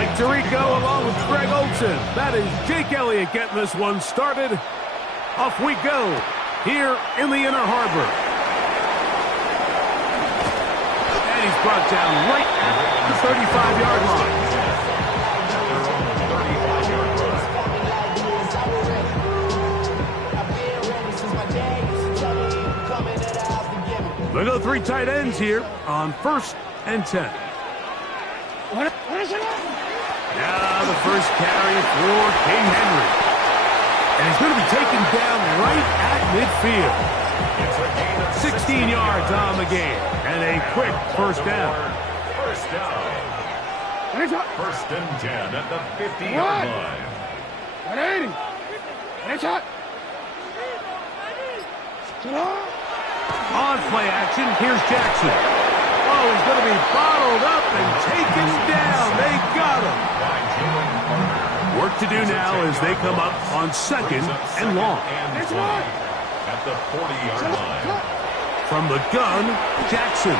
Mike Tirico along with Greg Olson. That is Jake Elliott getting this one started. Off we go here in the Inner Harbor. And he's brought down right at the 35-yard line. They go 3 tight ends here on 1st and 10. Now the first carry for King Henry. And he's going to be taken down right at midfield. 16 yards on the game. And a quick first down. First down. 1st and 10 at the 50-yard line. On play action, here's Jackson. Oh, he's going to be bottled up and taken down. They got him. Work to do now as they come up on 2nd and long. At the 40-yard line. From the gun, Jackson.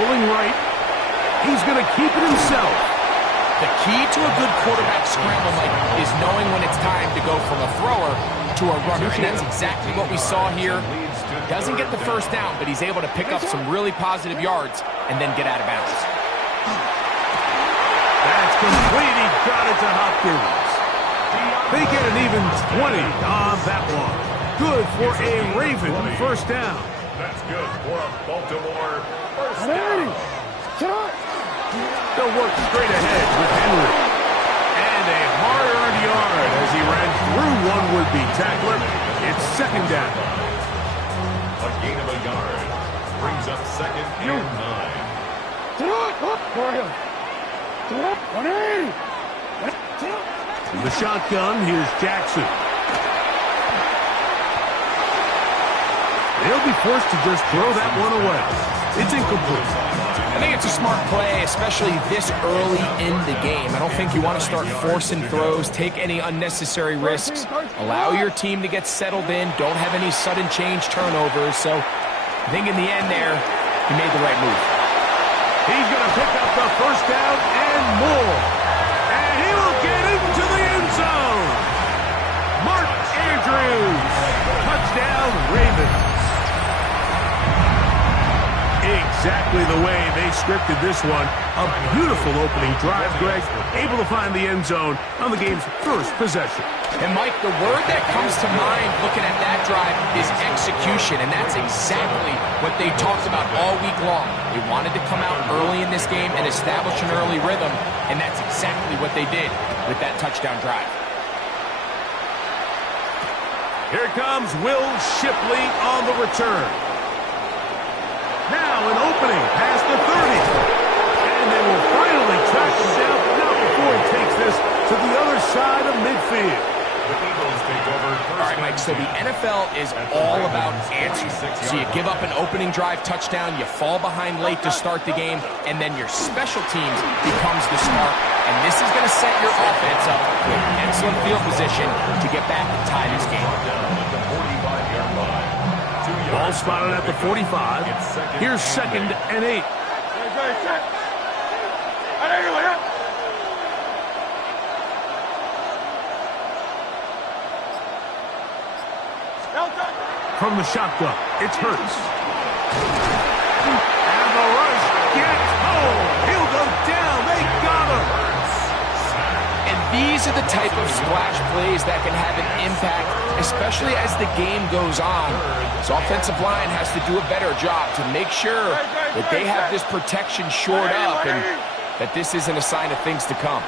Rolling right. He's going to keep it himself. The key to a good quarterback scramble, Mike, is knowing when it's time to go from a thrower to a runner. And that's exactly what we saw here. Doesn't get the first down, but he's able to pick up some really positive yards and then get out of bounds. That's complete. He got it to Hopkins. They get an even 20 on that one. Good for a Raven first down. That's good for a Baltimore first down. They'll work straight ahead with Henry. And a hard-earned yard as he ran through one would-be tackler. It's 2nd down. A gain of a yard brings up 2nd and 9. In the shotgun, here's Jackson. They'll be forced to just throw that one away. It's incomplete. I think it's a smart play, especially this early in the game. I don't think you want to start forcing throws, take any unnecessary risks. Allow your team to get settled in. Don't have any sudden change turnovers. So I think in the end there, he made the right move. He's going to pick up the first down and more. And he will get into the end zone. Mark Andrews. Touchdown, Ravens. Exactly the way they scripted this one. A beautiful opening drive, Greg. Able to find the end zone on the game's first possession. And, Mike, the word that comes to mind looking at that drive is execution, and that's exactly what they talked about all week long. They wanted to come out early in this game and establish an early rhythm, and that's exactly what they did with that touchdown drive. Here comes Will Shipley on the return. Now an opening past the 30. And they will finally track him down, but not before he takes this to the other side of midfield. The Eagles take over first. All right, Mike, so the NFL is all about answers. So you give up an opening drive touchdown, you fall behind late to start the game, and then your special teams becomes the spark. And this is going to set your offense up with excellent field position to get back and tie this game. Ball spotted at the 45. Here's 2nd and 8. From the shotgun, it's Hurts. And the rush gets home. He'll go down. They got him. And these are the type of splash plays that can have an impact, especially as the game goes on. This offensive line has to do a better job to make sure that they have this protection shored up and that this isn't a sign of things to come.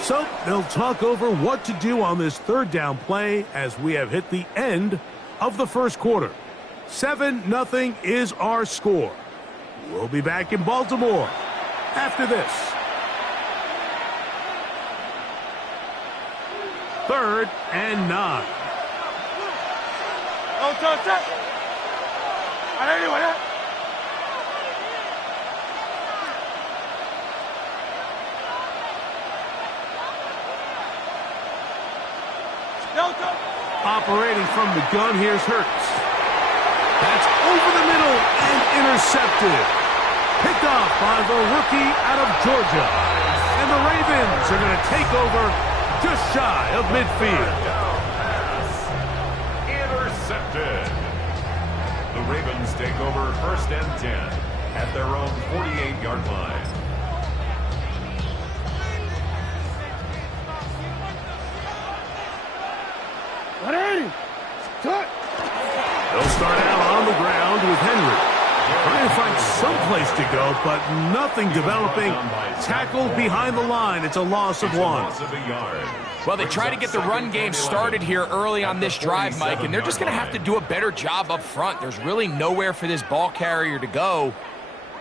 So they'll talk over what to do on this 3rd down play as we have hit the end of the first quarter. 7-0 is our score. We'll be back in Baltimore after this. 3rd and 9. Operating from the gun, here's Hurts. That's over the middle and intercepted. Picked off by the rookie out of Georgia. And the Ravens are going to take over just shy of midfield. Intercepted. The Ravens take over 1st and 10 at their own 48-yard line. They'll start out on the ground with Henry. Trying to find some place to go, but nothing developing. Tackled behind the line. It's a loss of 1. Well, they try to get the run game started here early on this drive, Mike, and they're just going to have to do a better job up front. There's really nowhere for this ball carrier to go.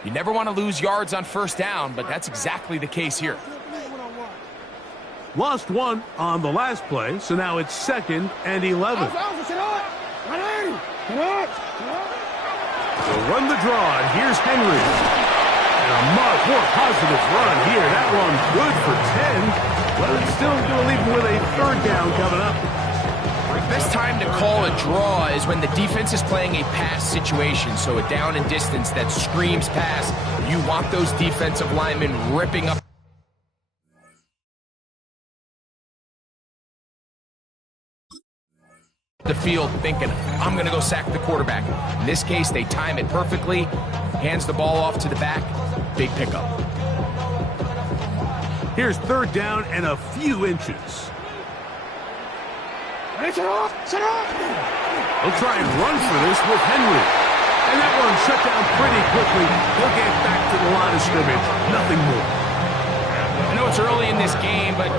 You never want to lose yards on 1st down, but that's exactly the case here. Lost 1 on the last play, so now it's 2nd and 11. They'll run the draw, and here's Henry. And a much more positive run here. That one good for 10, but it's still going to leave him with a 3rd down coming up. The best time to call a draw is when the defense is playing a pass situation, so a down and distance that screams pass. You want those defensive linemen ripping up the field thinking, I'm going to go sack the quarterback. In this case, they time it perfectly, hands the ball off to the back, big pickup. Here's 3rd down and a few inches. They'll try and run for this with Henry. And that one shut down pretty quickly. He'll get back to the line of scrimmage. Nothing more. I know it's early in this game, but in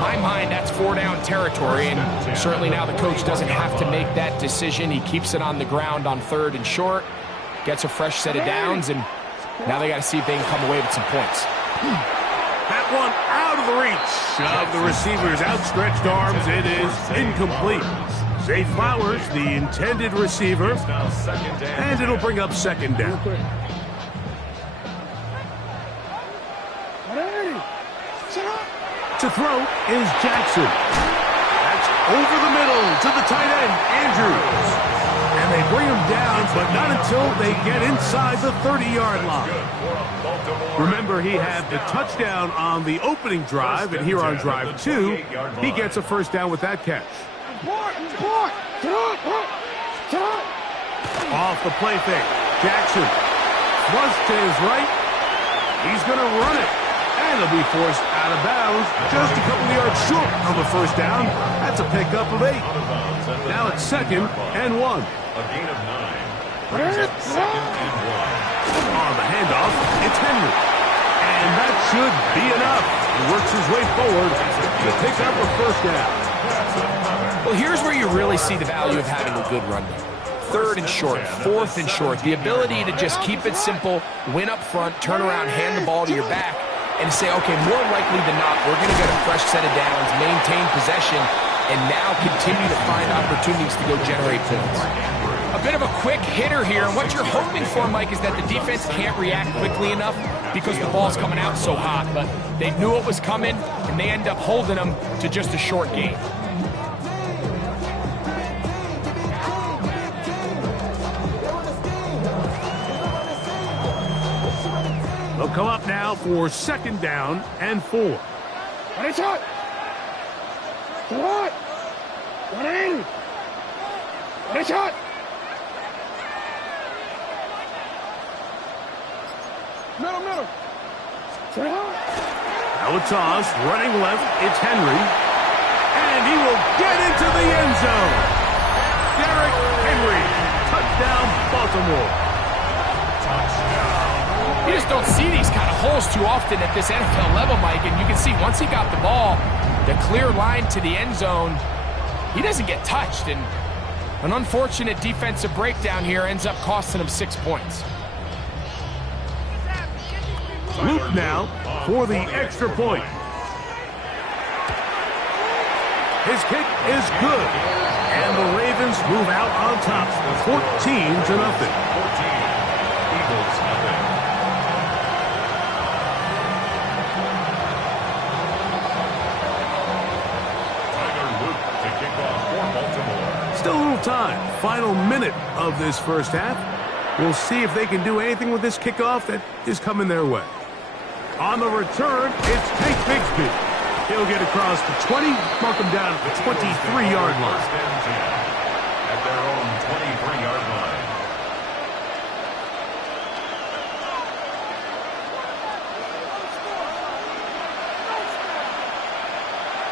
my mind, that's 4-down territory, and certainly now the coach doesn't have to make that decision. He keeps it on the ground on 3rd and short, gets a fresh set of downs, and now they got to see if they can come away with some points. That one out of the reach of the receiver's outstretched arms. It is incomplete. Zay Flowers, the intended receiver, and it'll bring up 2nd down. To throw is Jackson. That's over the middle to the tight end, Andrews. And they bring him down, but not until they get inside the 30-yard line. Remember, he had the touchdown on the opening drive, and here on drive 2, he gets a 1st down with that catch. Off the play fake, Jackson. Flush to his right. He's going to run it. And he'll be forced out of bounds just a couple of yards short of the 1st down. That's a pickup of 8. Now it's 2nd and 1. A gain of 9. Brings up 2nd and 1. On the handoff, it's Henry. And that should be enough. He works his way forward to pick up a 1st down. Well, here's where you really see the value of having a good run game. 3rd and short, 4th and short. The ability to just keep it simple, win up front, turn around, hand the ball to your back, and say, okay, more likely than not, we're going to get a fresh set of downs, maintain possession, and now continue to find opportunities to go generate points. A bit of a quick hitter here, and what you're hoping for, Mike, is that the defense can't react quickly enough because the ball's coming out so hot, but they knew it was coming, and they end up holding them to just a short game. They'll come up now for 2nd down and 4. Ready, shot. What? One in. Ready, shot. Middle. Now a toss, running left, it's Henry. And he will get into the end zone. Derrick Henry, touchdown Baltimore. You just don't see these kind of holes too often at this NFL level, Mike, and you can see once he got the ball, the clear line to the end zone, he doesn't get touched, and an unfortunate defensive breakdown here ends up costing him 6 points. Luke now for the extra point. His kick is good, and the Ravens move out on top, 14-0. 14. Eagles nothing. Still a little time. Final minute of this 1st half. We'll see if they can do anything with this kickoff that is coming their way. On the return, it's Tank Bigsby. He'll get across the 20, mark him down at the 23-yard line. First and 10 at their own 23-yard line.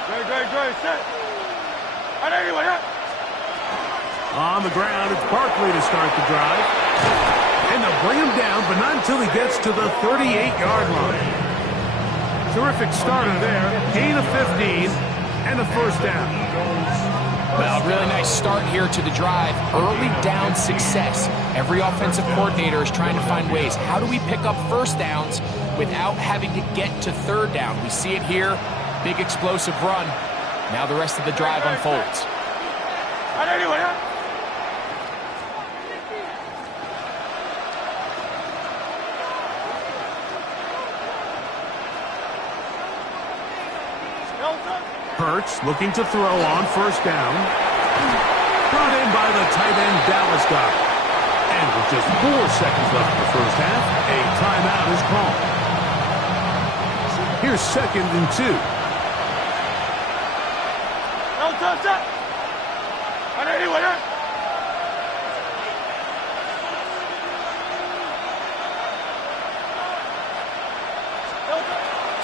Great, set. On the ground, it's Barkley to start the drive. And they'll bring him down, but not until he gets to the 38-yard line. Terrific starter there. Gain of 15 and a first down. Well, really nice start here to the drive. Early down success. Every offensive coordinator is trying to find ways. How do we pick up first downs without having to get to third down? We see it here. Big explosive run. Now the rest of the drive unfolds. Hurts looking to throw on first down. Brought in by the tight end Dallas guy. And with just 4 seconds left in the first half, a timeout is called. Here's 2nd and 2.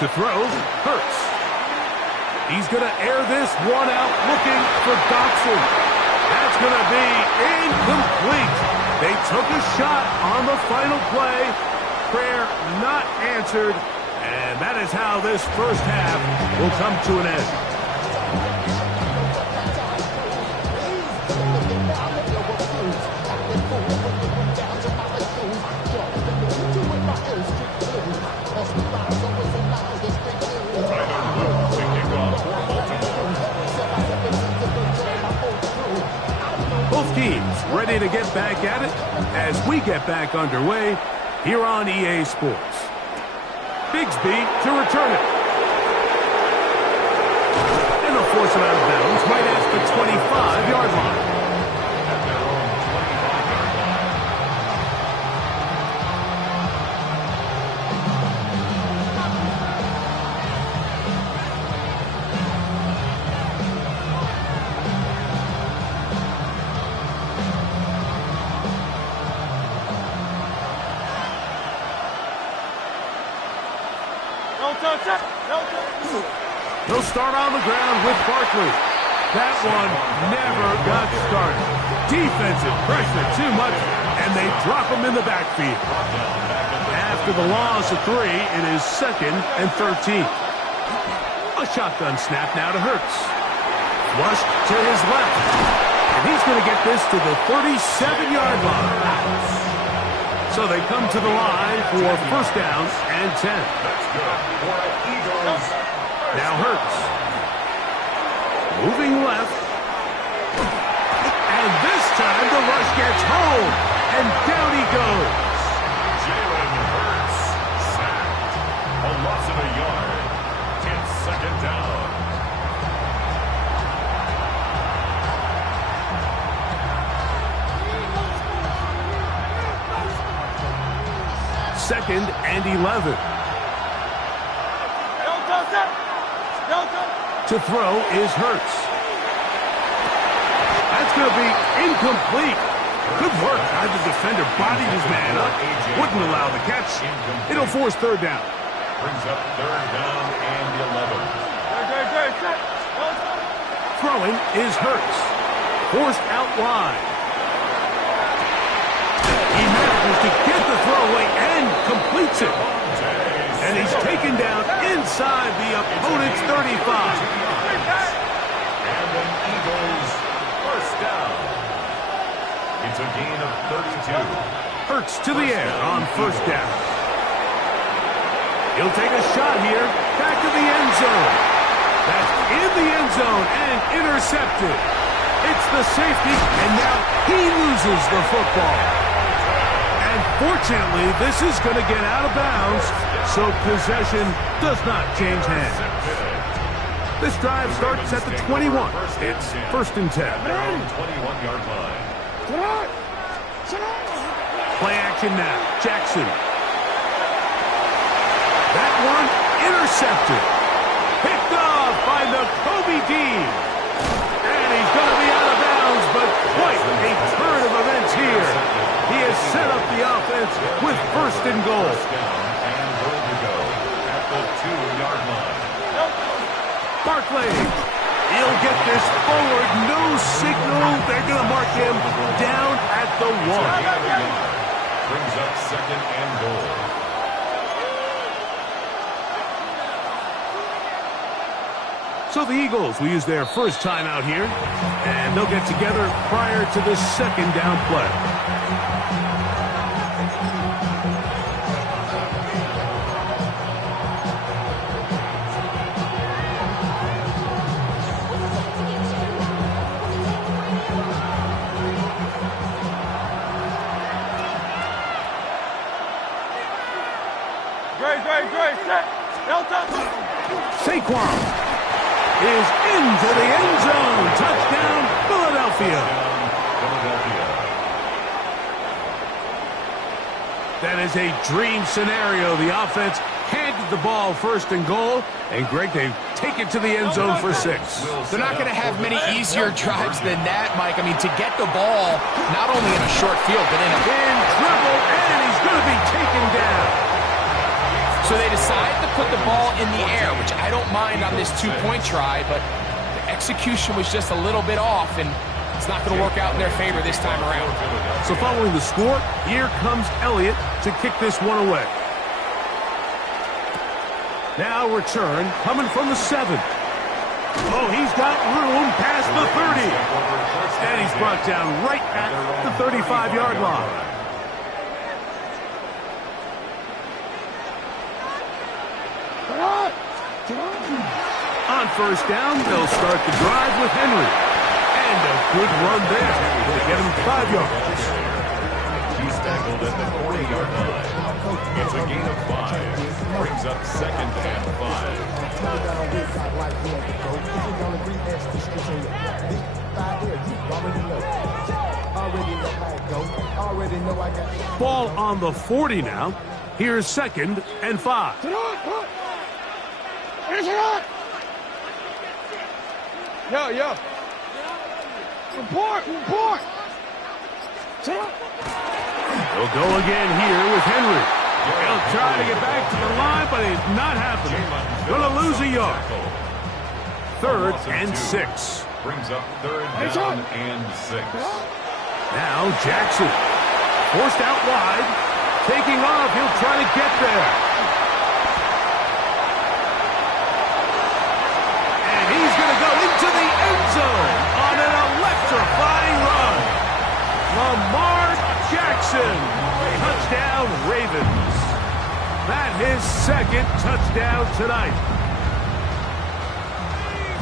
To throw, Hurts. He's going to air this one out, looking for Dotson. That's going to be incomplete. They took a shot on the final play. Prayer not answered. And that is how this first half will come to an end. Both teams ready to get back at it as we get back underway here on EA Sports. Bigsby to return it. And they'll force him out of bounds right at the 25-yard line. At their own 25-yard line. They'll start on the ground with Barkley. That one never got started. Defensive pressure too much, and they drop him in the backfield. After the loss of 3, it is 2nd and 13. A shotgun snap now to Hurts. Flushed to his left. And he's going to get this to the 37-yard line. So they come to the line for first down and 10. Now Hurts. Moving left. And this time the rush gets home. And down he goes. Jalen Hurts sacked. A loss of a yard. It's 2nd down. Second and 11. To throw is Hurts. That's going to be incomplete. Good work by the defender. Bodied his man up. Wouldn't allow the catch. It'll force third down. Brings up 3rd down and 11. Throwing is Hurts. Forced out wide. He manages to get the throw away and completes it. And he's taken down inside the opponent's 35. And the Eagles first down. It's a gain of 32. Hurts to the air on first down. He'll take a shot here. Back to the end zone. That's in the end zone and intercepted. It's the safety, and now he loses the football. And fortunately, this is going to get out of bounds, so possession does not change hands. This drive starts at the 21. It's 1st and 10. 21-yard line. Play action now. Jackson. That one intercepted. Picked off by Neph4g. And he's going to be out of bounds, but quite a turn of events here. He has set up the offense with first and goal. And goal to go at the 2-yard line. Barkley, he'll get this forward. No signal. They're going to mark him down at the 1. Brings up second and goal. So the Eagles will use their first time out here, and they'll get together prior to the second down play. Great, set. Saquon is into the end zone. Touchdown, Philadelphia. That is a dream scenario. The offense handed the ball first and goal, and Greg, they take it to the end zone for 6. They're not going to have many easier drives than that, Mike. I mean, to get the ball, not only in a short field, but in trouble, and he's going to be taken down. So they decide to put the ball in the air, which I don't mind on this 2-point try, but the execution was just a little bit off, and it's not going to work out in their favor this time around. So following the score, here comes Elliott to kick this one away. Now return coming from the 7. Oh, he's got room past the 30. And he's brought down right at the 35-yard line. On first down, they'll start the drive with Henry. And a good run there to get him 5 yards. He's tackled at the 40-yard line. It's a gain of 5. Brings up second and 5. Ball on the 40 now. Here's second and 5. Yo. Report. They'll go again here with Henry. He'll try to get back to the line, but it's not happening. Going to lose a yard. 3rd and 6. Brings up 3rd down and 6. Now Jackson. Forced out wide. Taking off. He'll try to get there. He's going to go into the end zone on an electrifying run. Lamar Jackson, touchdown Ravens. That his second touchdown tonight.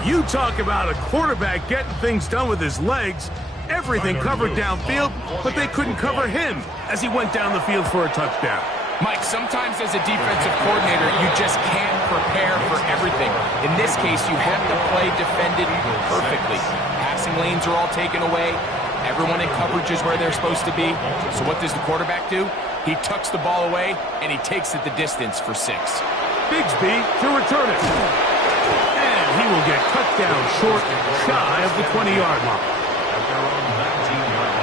You talk about a quarterback getting things done with his legs. Everything covered downfield, but they couldn't cover him as he went down the field for a touchdown. Mike, sometimes as a defensive coordinator, you just can't prepare for everything. In this case, you have to play defended perfectly. Passing lanes are all taken away. Everyone in coverage is where they're supposed to be. So what does the quarterback do? He tucks the ball away, and he takes it the distance for 6. Bigsby to return it. And he will get cut down short, shy of the 20-yard line. At their own 19-yard line.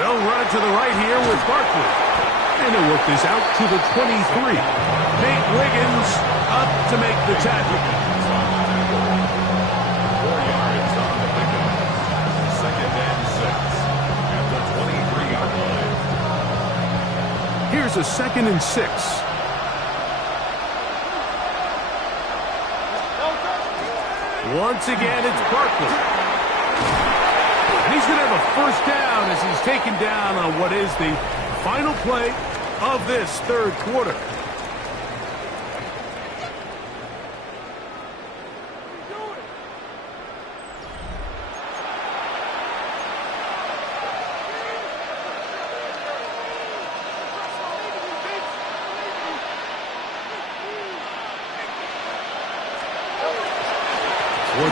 They'll run it to the right here with Barkley. And they'll work this out to the 23. Nate Wiggins up to make the tackle. 4 yards on the pickup. 2nd and 6 at the 23-yard line. Here's a 2nd and 6. Once again, it's Barkley. And he's going to have a first down as he's taken down on what is the final play of this 3rd quarter.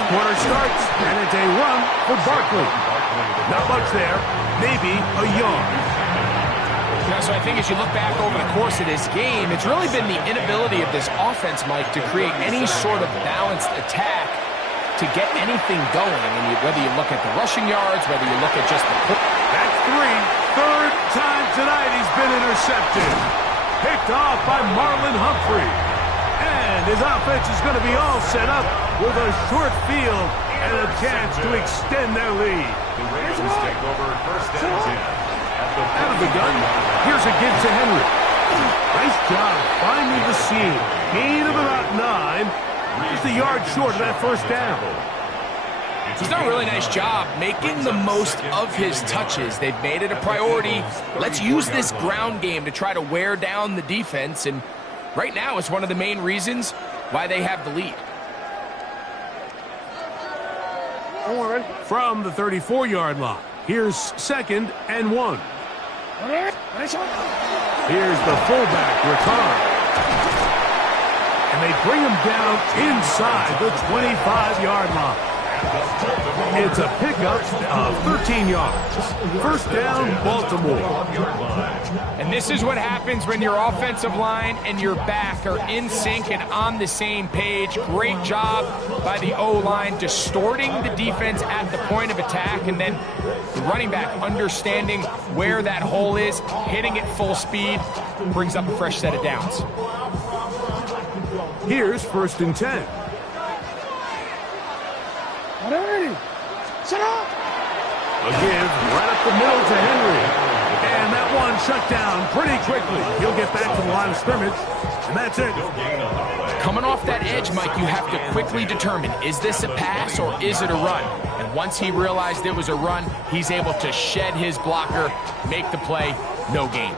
quarter starts, and it's a run for Barkley. Not much there, maybe a yard. So I think as you look back over the course of this game, it's really been the inability of this offense, Mike, to create any sort of balanced attack to get anything going. And whether you look at the rushing yards, whether you look at just the... That's three. Third time tonight he's been intercepted. Picked off by Marlon Humphrey. And his offense is going to be all set up with a short field and a chance to extend their lead. The Ravens take over first and 10. Out of the gun, here's a give to Henry. Nice job finding the seam. Gain of about 9. Just a yard short of that first down. He's done a really nice job making the most of his touches. They've made it a priority. Let's use this ground game to try to wear down the defense. And right now, it's one of the main reasons why they have the lead. From the 34-yard line, here's 2nd and 1. Here's the fullback, Ricard. And they bring him down inside the 25-yard line. It's a pickup of 13 yards. First down, Baltimore. And this is what happens when your offensive line and your back are in sync and on the same page. Great job by the O-line distorting the defense at the point of attack, and then the running back understanding where that hole is, hitting it full speed, brings up a fresh set of downs. Here's 1st and 10. Shut up! A give right up the middle to Henry. And that one shut down pretty quickly. He'll get back to the line of scrimmage, and that's it. Coming off that edge, Mike, you have to quickly determine, is this a pass or is it a run? And once he realized it was a run, he's able to shed his blocker, make the play, no gain.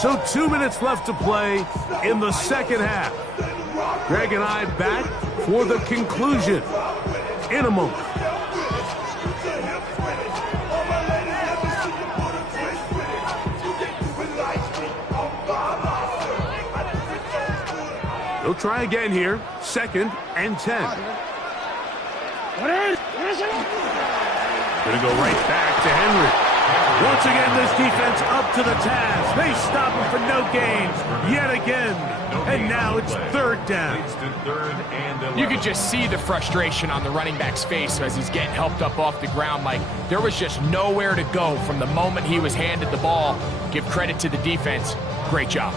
So 2 minutes left to play in the second half. Greg and I back for the conclusion in a moment. They'll try again here. 2nd and 10. Gonna go right back to Henry. Once again, this defense up to the task. They stop him for no gains yet again. And now it's 3rd down. You could just see the frustration on the running back's face as he's getting helped up off the ground. Like, there was just nowhere to go from the moment he was handed the ball. Give credit to the defense. Great job.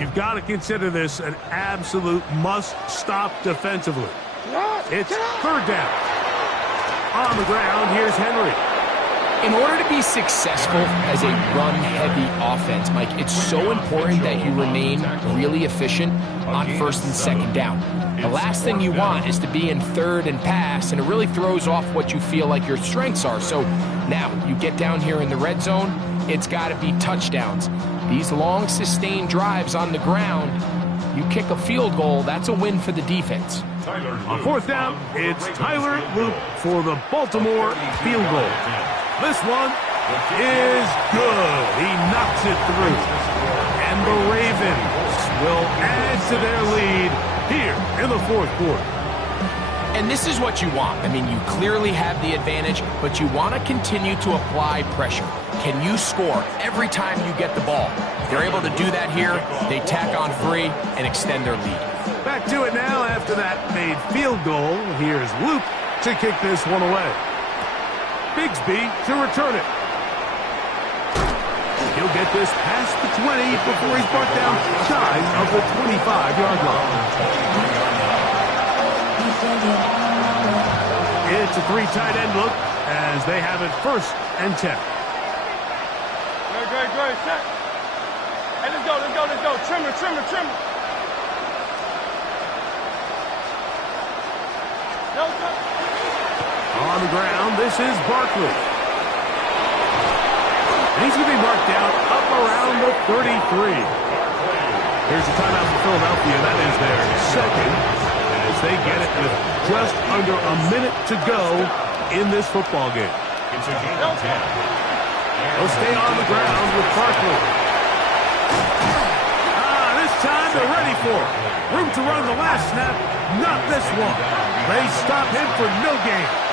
You've got to consider this an absolute must-stop defensively. It's 3rd down. On the ground, here's Henry. In order to be successful as a run-heavy offense, Mike, it's so important that you remain really efficient on 1st and 2nd down. The last thing you want is to be in 3rd and pass, and it really throws off what you feel like your strengths are. So now you get down here in the red zone, it's got to be touchdowns. These long, sustained drives on the ground, you kick a field goal, that's a win for the defense. On 4th down, it's Tyler Loop for the Baltimore field goal. This one is good. He knocks it through. And the Ravens will add to their lead here in the 4th quarter. And this is what you want. I mean, you clearly have the advantage, but you want to continue to apply pressure. Can you score every time you get the ball? They're able to do that here. They tack on 3 and extend their lead. Back to it now after that made field goal. Here's Luke to kick this one away. Bigsby to return it. He'll get this past the 20 before he's brought down shy of the 25-yard line. It's a 3 tight end look as they have it 1st and 10. Great, set. Hey, let's go. Trimmer. No, go. On the ground, this is Barkley. And he's going to be marked down up around the 33. Here's the timeout for Philadelphia. That is their 2nd as they get it with just under a minute to go in this football game. It's a gain of 10. They'll stay on the ground with Barkley. This time they're ready for it. Room to run the last snap, not this one. They stop him for no gain.